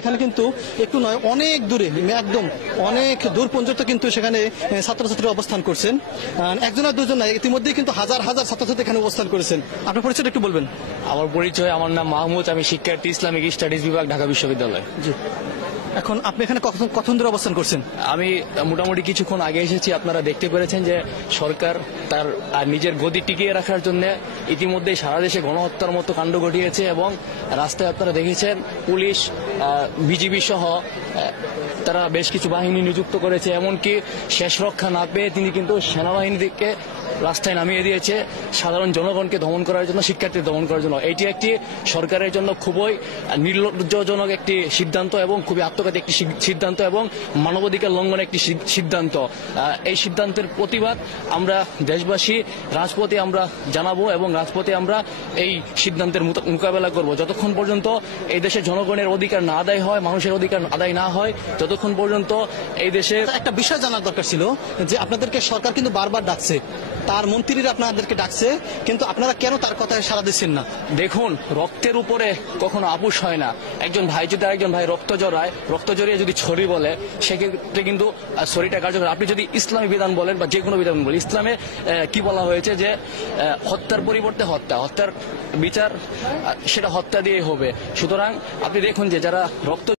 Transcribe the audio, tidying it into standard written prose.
এখানে কিন্তু একটু নয় অনেক দূরে একদম অনেক দূর পর্যন্ত কিন্তু সেখানে ছাত্রছাত্রীরা অবস্থান করছেন। একজন আর দুজন নয়, ইতিমধ্যেই কিন্তু হাজার হাজার ছাত্রছাত্রী এখানে অবস্থান করেছেন। আপনার পরিচয়টা একটু বলবেন? আমার পরিচয়, আমার নাম মাহমুদ, আমি শিক্ষার্থী, ইসলামিক স্টাডিজ বিভাগ, ঢাকা বিশ্ববিদ্যালয়। জি। এখন আপনি এখানে কতক্ষণ ধরে অবস্থান করছেন? আমি মোটামুটি কিছুক্ষণ আগে এসেছি। আপনারা দেখতে পেরেছেন যে সরকার তার নিজের গদি টিকিয়ে রাখার জন্য ইতিমধ্যে সারা দেশে গণহত্যার মতো কাণ্ড ঘটিয়েছে এবং রাস্তায় আপনারা দেখেছেন পুলিশ, বিজিবি সহ তারা বেশ কিছু বাহিনী নিযুক্ত করেছে। এমনকি শেষ রক্ষা না পেয়ে তিনি কিন্তু সেনাবাহিনীকে রাস্তায় নামিয়ে দিয়েছে সাধারণ জনগণকে দমন করার জন্য, শিক্ষার্থী দমন করার জন্য। এটি একটি সরকারের জন্য খুবই নির্লজ্জজনক একটি সিদ্ধান্ত এবং খুবই আত্মঘাতী একটি সিদ্ধান্ত এবং মানবাধিকার লঙ্ঘনের একটি সিদ্ধান্ত। এই সিদ্ধান্তের প্রতিবাদ আমরা দেশবাসী রাজপথে আমরা জানাবো এবং রাজপথে আমরা এই সিদ্ধান্তের মোকাবেলা করব। যতক্ষণ পর্যন্ত এই দেশের জনগণের অধিকার না আদায় হয়, মানুষের অধিকার আদায় না হয়, ততক্ষণ পর্যন্ত এই দেশে। একটা বিষয় জানার দরকার ছিল যে আপনাদেরকে সরকার কিন্তু বারবার ডাকছে, তার মন্ত্রীরা আপনাদেরকে ডাকছে, কিন্তু আপনারা কেন তার কথায় সাড়া দিচ্ছেন না? দেখুন, রক্তের উপরে কখনো আপোষ হয় না। একজন ভাই যদি আরেকজন ভাই রক্ত জড়ায়, রক্ত জড়িয়ে যদি ছড়ি বলে, সেক্ষেত্রে কিন্তু ছড়িটা কার্যকর। আপনি যদি ইসলামী বিধান বলেন বা যে কোনো বিধান বলেন, ইসলামে কি বলা হয়েছে যে হত্যার পরিবর্তে হত্যার বিচার সেটা হত্যা দিয়ে হবে। সুতরাং আপনি দেখুন যে যারা রক্ত